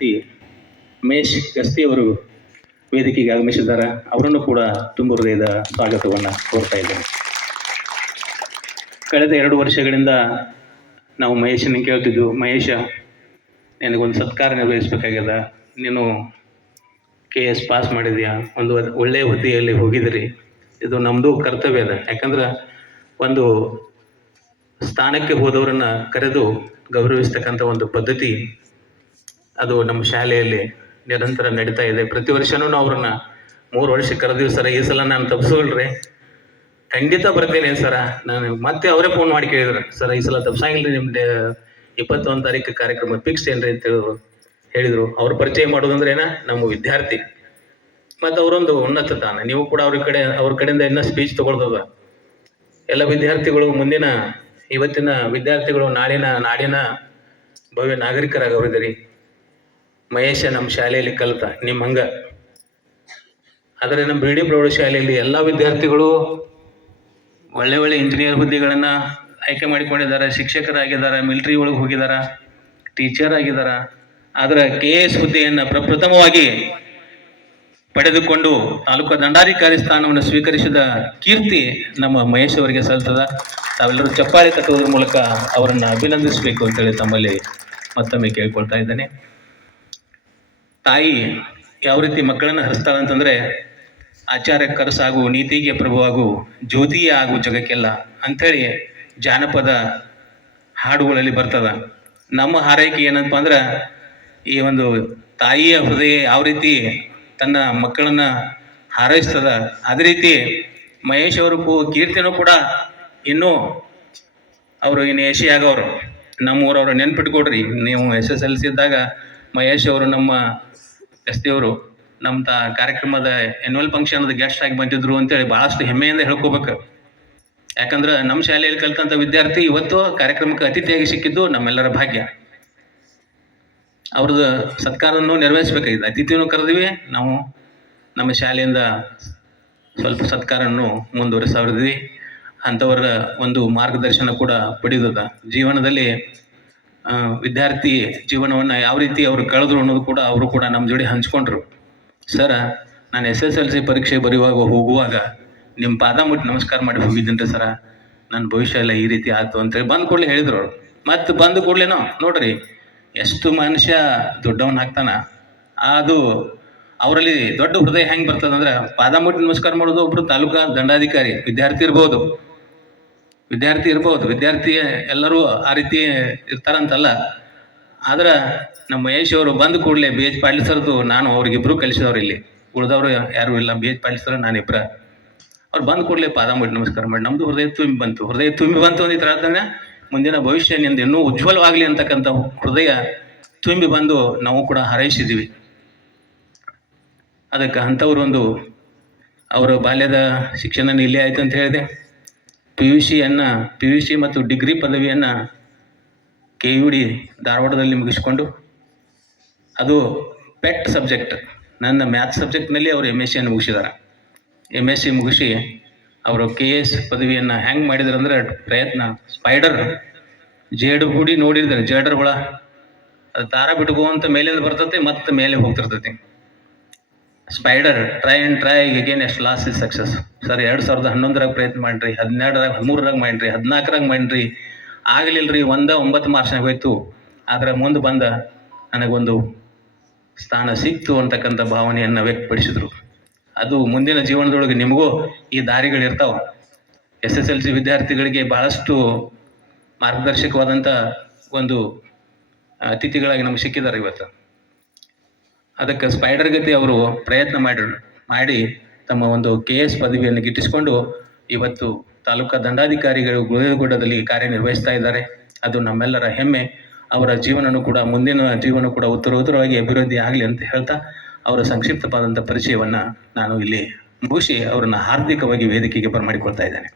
ವಿದ್ಯಾರ್ಥಿ ಮಹೇಶ್ ಗಸ್ತಿ ಅವರು ವೇದಿಕೆಗೆ ಆಗಮಿಸಿದ್ದಾರೆ. ಅವರನ್ನು ಕೂಡ ತುಂಬ ಹೃದಯದ ಸ್ವಾಗತವನ್ನು ಕೋರ್ತಾ ಇದ್ದೇನೆ. ಕಳೆದ 2 ವರ್ಷಗಳಿಂದ ನಾವು ಮಹೇಶನ ಕೇಳ್ತಿದ್ವು, ಮಹೇಶ ನಿನಗೊಂದು ಸತ್ಕಾರ ನಿರ್ವಹಿಸಬೇಕಾಗ್ಯದ, ನೀನು KS ಪಾಸ್ ಮಾಡಿದ್ಯಾ, ಒಂದು ಒಳ್ಳೆಯ ಹುದ್ದೆಯಲ್ಲಿ ಹೋಗಿದ್ರಿ, ಇದು ನಮ್ಮದು ಕರ್ತವ್ಯ ಅದ. ಯಾಕಂದ್ರೆ ಒಂದು ಸ್ಥಾನಕ್ಕೆ ಹೋದವರನ್ನ ಕರೆದು ಗೌರವಿಸ್ತಕ್ಕಂಥ ಒಂದು ಪದ್ಧತಿ ಅದು ನಮ್ಮ ಶಾಲೆಯಲ್ಲಿ ನಿರಂತರ ನಡೀತಾ ಇದೆ. ಪ್ರತಿ ವರ್ಷವೂ ನಾವು ಅವ್ರನ್ನ 3 ವರ್ಷಕ್ಕೆ ಕರೆದಿವಿ ಸರ, ಈ ಸಲ ನಾನು ತಪ್ಪಿಸೋಲ್ರಿ, ಖಂಡಿತ ಬರ್ತೀನಿ ಸರ. ನಾನು ಮತ್ತೆ ಅವರೇ ಫೋನ್ ಮಾಡಿ ಕೇಳಿದ್ರು, ಸರ್ ಈ ಸಲ ತಪ್ಸಂಗಿಲ್ಲ, ನಿಮ್ದು 21 ತಾರೀಕು ಕಾರ್ಯಕ್ರಮ ಫಿಕ್ಸ್ ಏನ್ರಿ ಅಂತ ಹೇಳಿದ್ರು. ಅವ್ರ ಪರಿಚಯ ಮಾಡೋದಂದ್ರೆ ನಮ್ಮ ವಿದ್ಯಾರ್ಥಿ ಮತ್ತು ಅವರೊಂದು ಉನ್ನತ ತಾನ. ನೀವು ಕೂಡ ಅವ್ರ ಕಡೆಯಿಂದ ಇನ್ನೂ ಸ್ಪೀಚ್ ತಗೊಳ್ತದ. ಎಲ್ಲ ವಿದ್ಯಾರ್ಥಿಗಳು ಇವತ್ತಿನ ವಿದ್ಯಾರ್ಥಿಗಳು ನಾಡಿನ ಭವ್ಯ ನಾಗರಿಕರಾಗವರಿದ್ದೀರಿ. ಮಹೇಶ ನಮ್ಮ ಶಾಲೆಯಲ್ಲಿ ಕಲಿತ ನಿಮ್ಮ ಹಂಗ. ಆದರೆ ನಮ್ಮ BD ಪ್ರೌಢಶಾಲೆಯಲ್ಲಿ ಎಲ್ಲ ವಿದ್ಯಾರ್ಥಿಗಳು ಒಳ್ಳೆ ಇಂಜಿನಿಯರ್ ಹುದ್ದೆಗಳನ್ನು ಆಯ್ಕೆ ಮಾಡಿಕೊಂಡಿದ್ದಾರೆ, ಶಿಕ್ಷಕರಾಗಿದ್ದಾರೆ, ಮಿಲಿಟರಿ ಒಳಗೆ ಹೋಗಿದ್ದಾರೆ, ಟೀಚರ್ ಆಗಿದ್ದಾರೆ. ಆದರೆ KS ಹುದ್ದೆಯನ್ನು ಪ್ರಪ್ರಥಮವಾಗಿ ಪಡೆದುಕೊಂಡು ತಾಲೂಕು ದಂಡಾಧಿಕಾರಿ ಸ್ಥಾನವನ್ನು ಸ್ವೀಕರಿಸಿದ ಕೀರ್ತಿ ನಮ್ಮ ಮಹೇಶ್ ಅವರಿಗೆ ಸಲ್ತದ. ತಾವೆಲ್ಲರೂ ಚಪ್ಪಾಳೆ ತಟ್ಟುವುದರ ಮೂಲಕ ಅವರನ್ನು ಅಭಿನಂದಿಸಬೇಕು ಅಂತೇಳಿ ತಮ್ಮಲ್ಲಿ ಮತ್ತೊಮ್ಮೆ ಕೇಳ್ಕೊಳ್ತಾ ಇದ್ದೇನೆ. ತಾಯಿ ಯಾವ ರೀತಿ ಮಕ್ಕಳನ್ನು ಹರಿಸ್ತಾಳೆ ಅಂತಂದರೆ, ಆಚಾರ್ಯ ಕರಸಾಗು, ನೀತಿಗೆ ಪ್ರಭುವಾಗು, ಜ್ಯೋತಿಯೇ ಆಗು ಜಗಕ್ಕೆಲ್ಲ ಅಂಥೇಳಿ ಜಾನಪದ ಹಾಡುಗಳಲ್ಲಿ ಬರ್ತದ. ನಮ್ಮ ಹಾರೈಕೆ ಏನಪ್ಪ ಅಂದ್ರೆ, ಈ ಒಂದು ತಾಯಿಯ ಹೃದಯ ಯಾವ ರೀತಿ ತನ್ನ ಮಕ್ಕಳನ್ನು ಹಾರೈಸ್ತದ, ಅದೇ ರೀತಿ ಮಹೇಶ್ ಅವರು ಕೀರ್ತಿನೂ ಕೂಡ ಇನ್ನೂ ಅವರು ಇನ್ನು ಎಸಿ ಆಗವ್ರು. ನಮ್ಮೂರವ್ರು ನೆನ್ಪಿಟ್ಕೊಡ್ರಿ, ನೀವು SSLC ಇದ್ದಾಗ ಮಹೇಶ್ ಅವರು ನಮ್ಮ ಗಸ್ತಿಯವರು ನಮ್ಮ ಕಾರ್ಯಕ್ರಮದ ಆ್ಯನ್ಯುವಲ್ ಫಂಕ್ಷನ್ದ ಗೆಸ್ಟ್ ಆಗಿ ಬಂದಿದ್ರು ಅಂತೇಳಿ ಭಾಳಷ್ಟು ಹೆಮ್ಮೆಯಿಂದ ಹೇಳ್ಕೋಬೇಕು. ಯಾಕಂದ್ರೆ ನಮ್ಮ ಶಾಲೆಯಲ್ಲಿ ಕಲಿತಂಥ ವಿದ್ಯಾರ್ಥಿ ಇವತ್ತು ಕಾರ್ಯಕ್ರಮಕ್ಕೆ ಅತಿಥಿಯಾಗಿ ಸಿಕ್ಕಿದ್ದು ನಮ್ಮೆಲ್ಲರ ಭಾಗ್ಯ. ಅವ್ರದ್ದು ಸತ್ಕಾರವನ್ನು ನೆರವೇರಿಸಬೇಕಾಗಿದೆ. ಅತಿಥಿಯನ್ನು ಕರೆದಿವಿ ನಾವು, ನಮ್ಮ ಶಾಲೆಯಿಂದ ಸ್ವಲ್ಪ ಸತ್ಕಾರವನ್ನು ಮುಂದುವರಿಸಿದ್ವಿ. ಅಂಥವರ ಒಂದು ಮಾರ್ಗದರ್ಶನ ಕೂಡ ಪಡೆದದ. ಜೀವನದಲ್ಲಿ ವಿದ್ಯಾರ್ಥಿ ಜೀವನವನ್ನು ಯಾವ ರೀತಿ ಅವರು ಕಳೆದ್ರು ಅನ್ನೋದು ಕೂಡ ಅವರು ಕೂಡ ನಮ್ಮ ಜೋಡಿ ಹಂಚ್ಕೊಂಡ್ರು. ಸರ, ನಾನು SSLC ಪರೀಕ್ಷೆ ಹೋಗುವಾಗ ನಿಮ್ಮ ಪಾದ ಮುಟ್ಟಿ ನಮಸ್ಕಾರ ಮಾಡಿ ಹೋಗಿದ್ದೀನಿ ಸರ, ನನ್ನ ಭವಿಷ್ಯ ಎಲ್ಲ ಈ ರೀತಿ ಆಯ್ತು ಅಂತೇಳಿ ಬಂದ ಕೂಡಲೇ ಹೇಳಿದ್ರು ಅವರು. ಮತ್ತು ಬಂದ ಕೂಡಲೇನೋ ನೋಡ್ರಿ ಎಷ್ಟು ಮನುಷ್ಯ ದೊಡ್ಡವನ್ ಆಗ್ತಾನ. ಅದು ಅವರಲ್ಲಿ ದೊಡ್ಡ ಹೃದಯ ಹೆಂಗೆ ಬರ್ತದಂದ್ರೆ, ಪಾದ ಮುಟ್ಟಿ ನಮಸ್ಕಾರ ಮಾಡೋದು ಒಬ್ರು ತಾಲೂಕಾ ದಂಡಾಧಿಕಾರಿ, ವಿದ್ಯಾರ್ಥಿ ಇರ್ಬೋದು, ವಿದ್ಯಾರ್ಥಿ ಎಲ್ಲರೂ ಆ ರೀತಿ ಇರ್ತಾರಂತಲ್ಲ. ಆದ್ರೆ ನಮ್ಮ ಮಹೇಶ್ ಅವರು ಬಂದ ಕೂಡಲೇ BH ಪಾಟೀಲ್ ಸರ್ದು ನಾನು ಅವ್ರಿಗಿಬ್ರು ಕಲಿಸಿದವ್ರು, ಇಲ್ಲಿ ಉಳಿದವರು ಯಾರು ಇಲ್ಲ, BH ಪಾಟೀಲ್ ಸರ್ ನಾನಿಬ್ರ. ಅವ್ರು ಬಂದ ಕೂಡಲೇ ಪಾದ ಮುಟ್ಟಿ ನಮಸ್ಕಾರ ಮಾಡಿ ನಮ್ಮದು ಹೃದಯ ತುಂಬಿ ಬಂತು ಅಂದಿದ್ರೆ ಅದನ್ನ ಮುಂದಿನ ಭವಿಷ್ಯ ನಿಂದ ಇನ್ನೂ ಉಜ್ವಲವಾಗಲಿ ಅಂತಕ್ಕಂಥ ಹೃದಯ ತುಂಬಿ ಬಂದು ನಾವು ಕೂಡ ಹಾರೈಸಿದ್ದೀವಿ. ಅದಕ್ಕೆ ಅಂಥವ್ರೊಂದು ಅವರ ಬಾಲ್ಯದ ಶಿಕ್ಷಣ ಇಲ್ಲೇ ಆಯ್ತು ಅಂತ ಹೇಳಿದೆ. PUC ಮತ್ತು ಡಿಗ್ರಿ ಪದವಿಯನ್ನು KUD ಧಾರವಾಡದಲ್ಲಿ ಮುಗಿಸ್ಕೊಂಡು, ಅದು ಪೆಟ್ ಸಬ್ಜೆಕ್ಟ್, ನನ್ನ ಮ್ಯಾಥ್ಸ್ ಸಬ್ಜೆಕ್ಟ್ನಲ್ಲಿ ಅವರು MSc ಮುಗಿಸಿದ್ದಾರೆ. MSc ಮುಗಿಸಿ ಅವರು KS ಪದವಿಯನ್ನು ಹೆಂಗೆ ಮಾಡಿದ್ರು ಅಂದರೆ, ಪ್ರಯತ್ನ ಸ್ಪೈಡರ್ ಜೇಡು ನೋಡಿದ್ರೆ ಜೇಡರ್ ಹುಳ ಅದು ದಾರ ಬಿಟ್ಕೋಂತ ಮೇಲಿಂದ ಬರ್ತೈತಿ, ಮತ್ತೆ ಮೇಲೆ ಹೋಗ್ತಿರ್ತೈತಿ. ಸ್ಪೈಡರ್ ಟ್ರೈ ಅಗೇನ್ ಎಸ್ಟ್ ಲಾಸ್ ಇಸ್ ಸಕ್ಸಸ್. ಸರ್ 2011ರಾಗ ಪ್ರಯತ್ನ ಮಾಡಿರಿ, 12ರಾಗ, 13ರಾಗ ಮಾಡಿರಿ, 14ರಾಗ ಮಾಡಿರಿ, ಆಗಲಿಲ್ಲರಿ, 9 ಮಾರ್ಕ್ಸ್ನಾಗ ಹೋಯ್ತು. ಆದರೆ ಮುಂದೆ ಬಂದ ನನಗೊಂದು ಸ್ಥಾನ ಸಿಕ್ತು ಅಂತಕ್ಕಂಥ ಭಾವನೆಯನ್ನು ವ್ಯಕ್ತಪಡಿಸಿದ್ರು. ಅದು ಮುಂದಿನ ಜೀವನದೊಳಗೆ ನಿಮಗೂ ಈ ದಾರಿಗಳಿರ್ತಾವ. SSLC ವಿದ್ಯಾರ್ಥಿಗಳಿಗೆ ಬಹಳಷ್ಟು ಮಾರ್ಗದರ್ಶಕವಾದಂಥ ಒಂದು ಅತಿಥಿಗಳಾಗಿ ನಮಗೆ ಸಿಕ್ಕಿದ್ದಾರೆ ಇವತ್ತು. ಅದಕ್ಕೆ ಸ್ಪೈಡರ್ ಗತಿ ಅವರು ಪ್ರಯತ್ನ ಮಾಡಿ ತಮ್ಮ ಒಂದು KS ಪದವಿಯನ್ನು ಗಿಟ್ಟಿಸಿಕೊಂಡು ಇವತ್ತು ತಾಲೂಕಾ ದಂಡಾಧಿಕಾರಿಗಳು ಗುಳೇದಗುಡ್ಡದಲ್ಲಿ ಕಾರ್ಯನಿರ್ವಹಿಸ್ತಾ ಇದ್ದಾರೆ. ಅದು ನಮ್ಮೆಲ್ಲರ ಹೆಮ್ಮೆ. ಅವರ ಮುಂದಿನ ಜೀವನ ಕೂಡ ಉತ್ತರೋತ್ತರವಾಗಿ ಅಭಿವೃದ್ಧಿ ಆಗಲಿ ಅಂತ ಹೇಳ್ತಾ ಅವರ ಸಂಕ್ಷಿಪ್ತವಾದಂಥ ಪರಿಚಯವನ್ನು ನಾನು ಇಲ್ಲಿ ಮುಗಿಸಿ ಅವರನ್ನು ಹಾರ್ದಿಕವಾಗಿ ವೇದಿಕೆಗೆ ಬರಮಾಡಿಕೊಳ್ತಾ ಇದ್ದೇನೆ.